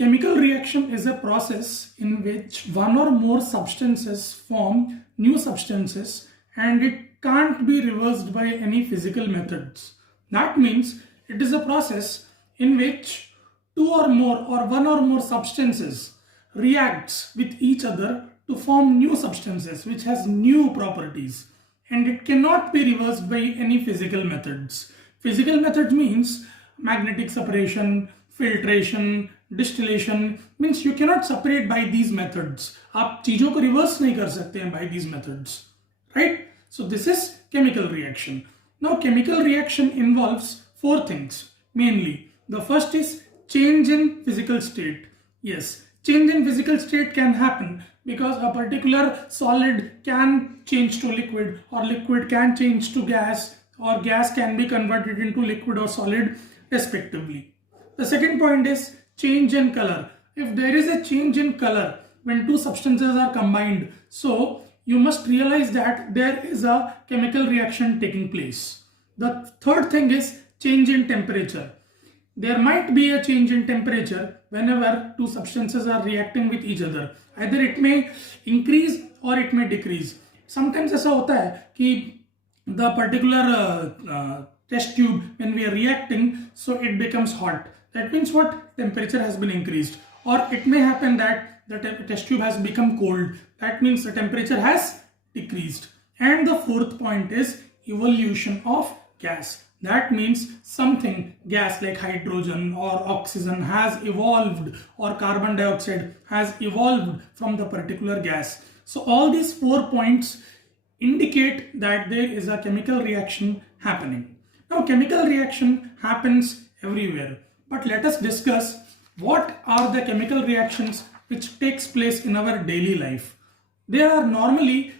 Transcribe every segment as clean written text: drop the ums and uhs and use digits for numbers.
Chemical reaction is a process in which one or more substances form new substances and it can't be reversed by any physical methods. That means it is a process in which two or more or one or more substances reacts with each other to form new substances which has new properties, and it cannot be reversed by any physical methods. Physical method means magnetic separation, filtration, distillation, means you cannot separate by these methods. आप चीजों को reverse नहीं कर सकते हैं by these methods, right? So this is chemical reaction. Now chemical reaction involves four things mainly. The first is change in physical state. Yes, change in physical state can happen because a particular solid can change to liquid, or liquid can change to gas, or gas can be converted into liquid or solid respectively. The second point is change in color. If there is a change in color when two substances are combined, so you must realize that there is a chemical reaction taking place. The third thing is change in temperature. There might be a change in temperature whenever two substances are reacting with each other. Either it may increase or it may decrease. Sometimes ऐसा होता है कि the particular test tube, when we are reacting, so it becomes hot. That means what? Temperature has been increased. Or it may happen that the test tube has become cold. That means the temperature has decreased. And the fourth point is evolution of gas. That means something, gas like hydrogen or oxygen has evolved, or carbon dioxide has evolved from the particular gas. So all these 4 points indicate that there is a chemical reaction happening. Now chemical reaction happens everywhere, but let us discuss what are the chemical reactions which takes place in our daily life. There are normally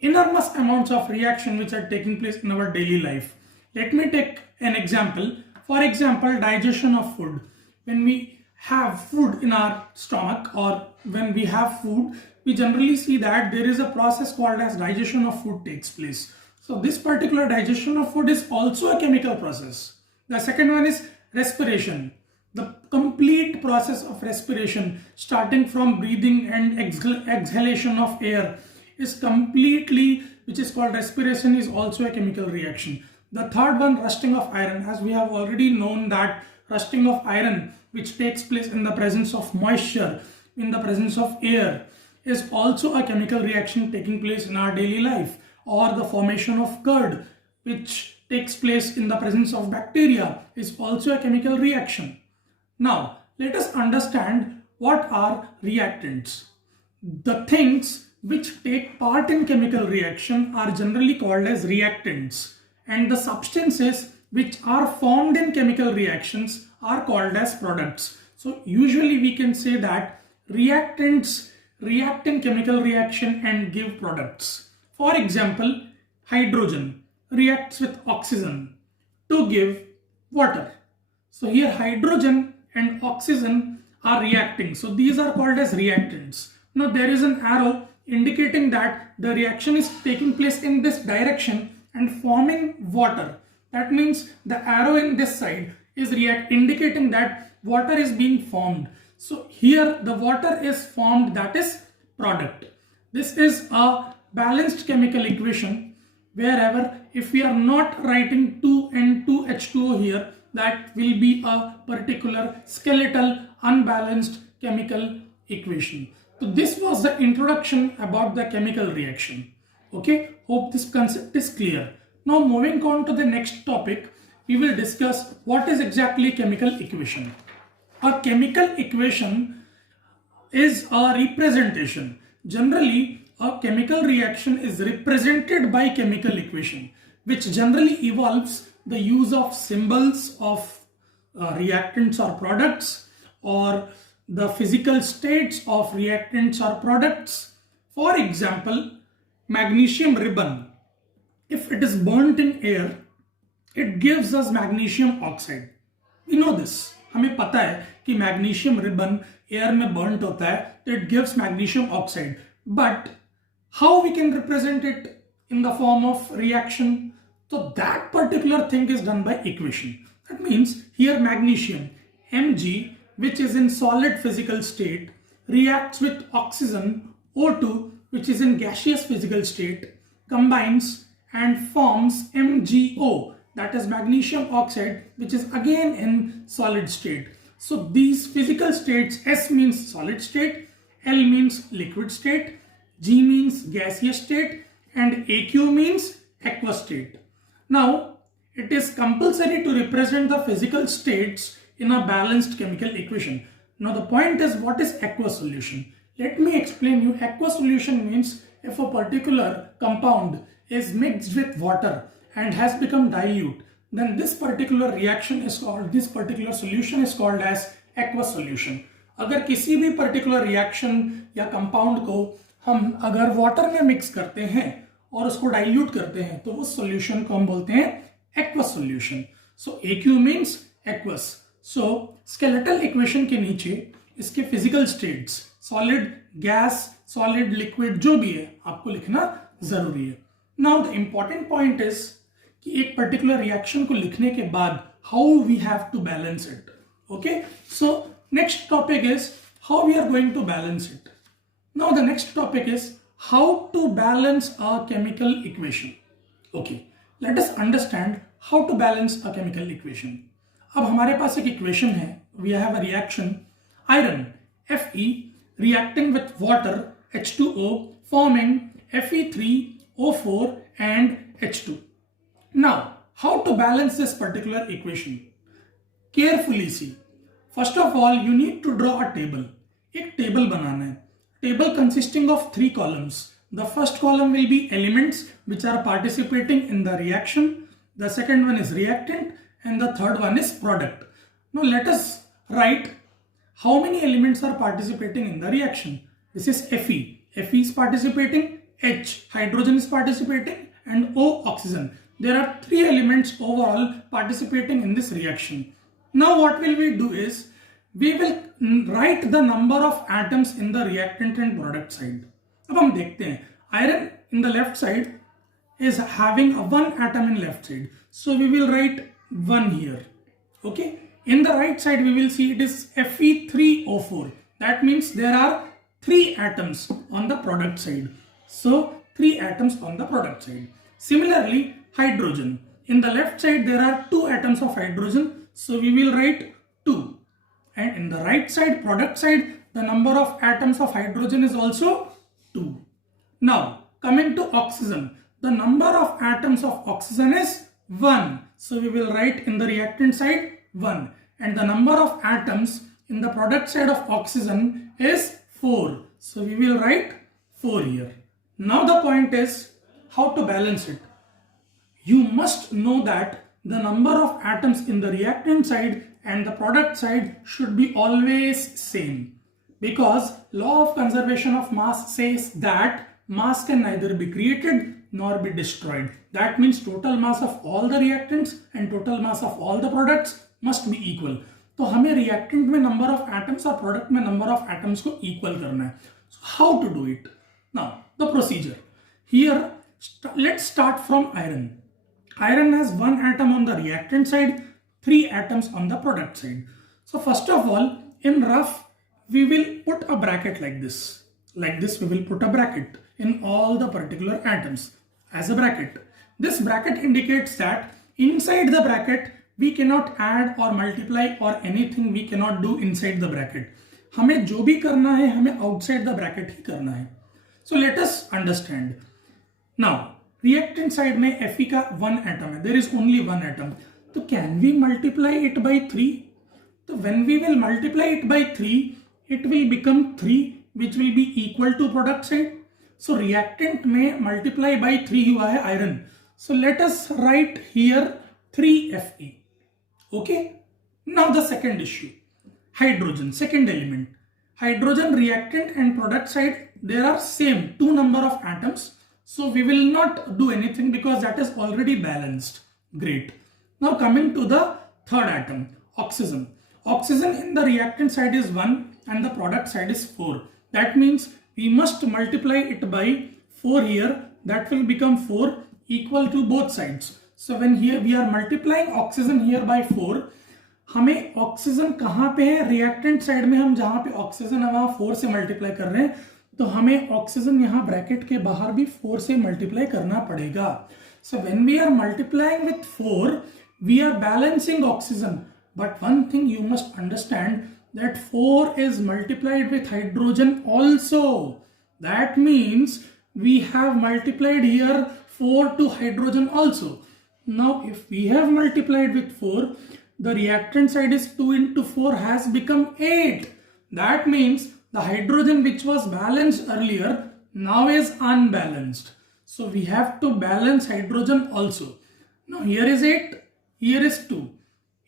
enormous amounts of reaction which are taking place in our daily life. Let me take an example. For example, digestion of food. When we have food in our stomach, or when we have food, we generally see that there is a process called as digestion of food takes place. So this particular digestion of food is also a chemical process. The second one is respiration. The complete process of respiration, starting from breathing and exhalation of air, is completely, which is called respiration, is also a chemical reaction. The third one, rusting of iron, as we have already known that rusting of iron, which takes place in the presence of moisture, in the presence of air, is also a chemical reaction taking place in our daily life. Or the formation of curd, which takes place in the presence of bacteria, is also a chemical reaction. Now, let us understand what are reactants. The things which take part in chemical reaction are generally called as reactants, and the substances which are formed in chemical reactions are called as products. So usually we can say that reactants react in chemical reaction and give products. For example, hydrogen reacts with oxygen to give water. So here hydrogen and oxygen are reacting. So these are called as reactants. Now there is an arrow indicating that the reaction is taking place in this direction and forming water. That means the arrow in this side is indicating that water is being formed. So here the water is formed, that is product. This is a balanced chemical equation, wherever if we are not writing 2N2H2O here, that will be a particular skeletal unbalanced chemical equation. So this was the introduction about the chemical reaction. Okay, hope this concept is clear. Now moving on to the next topic, we will discuss what is exactly chemical equation. A chemical equation is a representation. Generally, a chemical reaction is represented by chemical equation, which generally involves the use of symbols of reactants or products, or the physical states of reactants or products. For example, magnesium ribbon, if it is burnt in air, it gives us magnesium oxide. We know this. हमें पता है कि magnesium ribbon air में burnt होता है, तो it gives magnesium oxide. But how we can represent it in the form of reaction? So that particular thing is done by equation. That means here magnesium, Mg, which is in solid physical state, reacts with oxygen O2, which is in gaseous physical state, combines and forms MgO, that is magnesium oxide, which is again in solid state. So these physical states, S means solid state, L means liquid state, G means gaseous state, and AQ means aqueous state. Now, it is compulsory to represent the physical states in a balanced chemical equation. Now, the point is, what is aqueous solution? Let me explain you. Aqueous solution means if a particular compound is mixed with water and has become dilute, then this particular reaction is called, this particular solution is called as aqueous solution. अगर किसी भी particular reaction या compound को हम अगर water में mix करते हैं और उसको डाइल्यूट करते हैं तो उस सॉल्यूशन को हम बोलते हैं aqueous solution. So AQ means aqueous. So skeletal equation के नीचे इसके physical states solid, gas, solid, liquid जो भी है आपको लिखना जरूरी है. Now the important point is कि एक पर्टिकुलर रिएक्शन को लिखने के बाद how we have to balance it. Okay, so next topic is how we are going to balance it. Now the next topic is how to balance a chemical equation. Okay, let us understand how to balance a chemical equation. अब हमारे पास एक equation है. We have a reaction iron Fe reacting with water H2O forming Fe3O4 and H2. Now how to balance this particular equation? Carefully see. First of all, you need to draw a table. एक table बनाना है. Table consisting of 3 columns. The first column will be elements which are participating in the reaction. The second one is reactant and the third one is product. Now let us write how many elements are participating in the reaction. This is Fe. Fe is participating, H hydrogen is participating and O oxygen. There are 3 elements overall participating in this reaction. Now what will we do is we will write the number of atoms in the reactant and product side. अब हम देखते हैं iron in the left side is having a 1 atom in left side, so we will write 1 here. Okay, in the right side we will see it is Fe3O4. That means there are 3 atoms on the product side, so 3 atoms on the product side. Similarly, hydrogen in the left side there are 2 atoms of hydrogen. So we will write 2, and in the right side, product side, the number of atoms of hydrogen is also 2. Now coming to oxygen, the number of atoms of oxygen is 1. So we will write in the reactant side 1, and the number of atoms in the product side of oxygen is 4. So we will write 4 here. Now the point is how to balance it. You must know that the number of atoms in the reactant side and the product side should be always same, because law of conservation of mass says that mass can neither be created nor be destroyed. That means total mass of all the reactants and total mass of all the products must be equal. तो हमें reactant में number of atoms और product में number of atoms को equal करना है. So how to do it? Now the procedure. Here let's start from iron. Iron has 1 atom on the reactant side, 3 atoms on the product side. So first of all, in rough, we will put a bracket like this. Like this, we will put a bracket in all the particular atoms as a bracket. This bracket indicates that inside the bracket, we cannot add or multiply or anything we cannot do inside the bracket. हमें जो भी करना है, हमें outside the bracket ही करना है. So let us understand. Now, reactant side में Fe का 1 एटम है, देयर इज ओनली 1 एटम. तो can we multiply it by 3? तो when we will multiply it by 3, it will become 3 which will be equal to product side. So reactant में multiply by 3 हुआ है iron. So let us write here 3Fe. Okay, now the second issue, hydrogen, second element. Hydrogen reactant and product side there are same 2 number of atoms. So we will not do anything because that is already balanced. Great. Now coming to the third atom, oxygen. Oxygen in the reactant side is 1 and the product side is 4. That means we must multiply it by 4 here. That will become 4 equal to both sides. So when here we are multiplying oxygen here by 4, हमें oxygen कहाँ पे है, reactant side में हम जहां पे oxygen है वहां 4 से मल्टीप्लाई कर रहे हैं, तो हमें ऑक्सीजन यहाँ ब्रैकेट के बाहर भी 4 से मल्टीप्लाई करना पड़ेगा. So when we are multiplying with 4 we are balancing oxygen, but one thing you must understand that 4 is multiplied with hydrogen also. That means we have multiplied here 4 to hydrogen also. Now if we have multiplied with 4, the reactant side is 2 into 4 has become 8. That means the hydrogen which was balanced earlier now is unbalanced. So we have to balance hydrogen also. Now here is 8. Here is 2.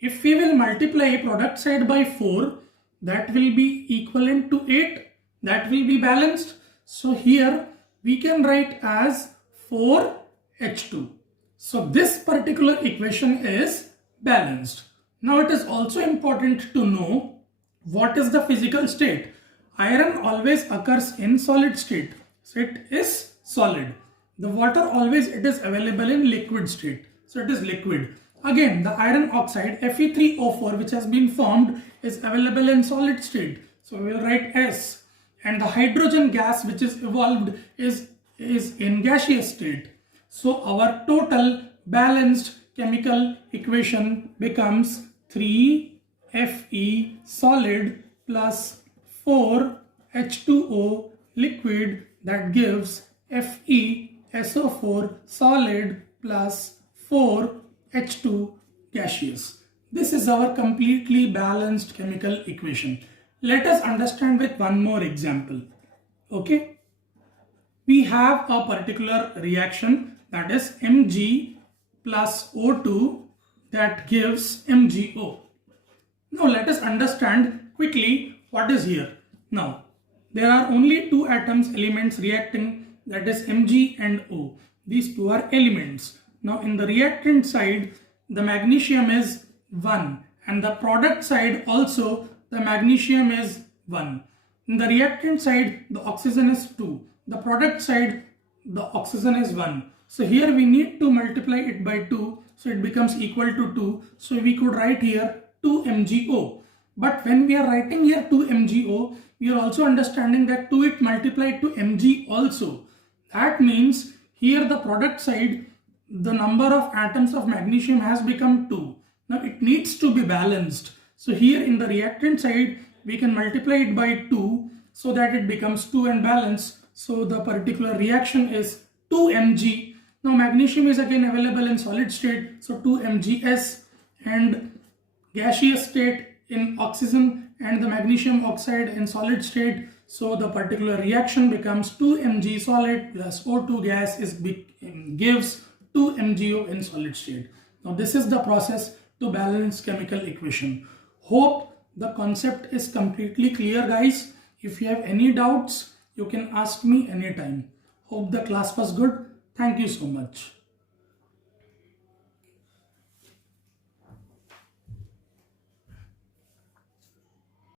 If we will multiply product side by 4, that will be equivalent to 8. That will be balanced. So here we can write as 4H2. So this particular equation is balanced. Now it is also important to know what is the physical state. Iron always occurs in solid state. So it is solid. The water always it is available in liquid state. So it is liquid. Again, the iron oxide Fe3O4 which has been formed is available in solid state. So we will write S. And the hydrogen gas which is evolved is in gaseous state. So our total balanced chemical equation becomes 3Fe solid plus 4H2O liquid, that gives FeSO4 solid plus 4H2 gaseous. This is our completely balanced chemical equation. Let us understand with one more example. Okay. We have a particular reaction, that is Mg plus O2, that gives MgO. Now let us understand quickly what is here. Now there are only two atoms elements reacting, that is Mg and O. These two are elements. Now in the reactant side, the magnesium is 1 and the product side also the magnesium is 1. In the reactant side, the oxygen is 2. The product side, the oxygen is 1. So here we need to multiply it by 2. So it becomes equal to 2. So we could write here 2MgO. But when we are writing here 2MgO, we are also understanding that 2 it multiplied to Mg also. That means here the product side, the number of atoms of magnesium has become 2. Now it needs to be balanced. So here in the reactant side, we can multiply it by 2 so that it becomes 2 and balance. So the particular reaction is 2Mg. Now magnesium is again available in solid state. So 2MgS, and gaseous state in oxygen and the magnesium oxide in solid state. So the particular reaction becomes 2Mg solid plus O2 gas gives 2MgO in solid state. Now this is the process to balance chemical equation. Hope the concept is completely clear, guys. If you have any doubts, you can ask me anytime. Hope the class was good. Thank you so much.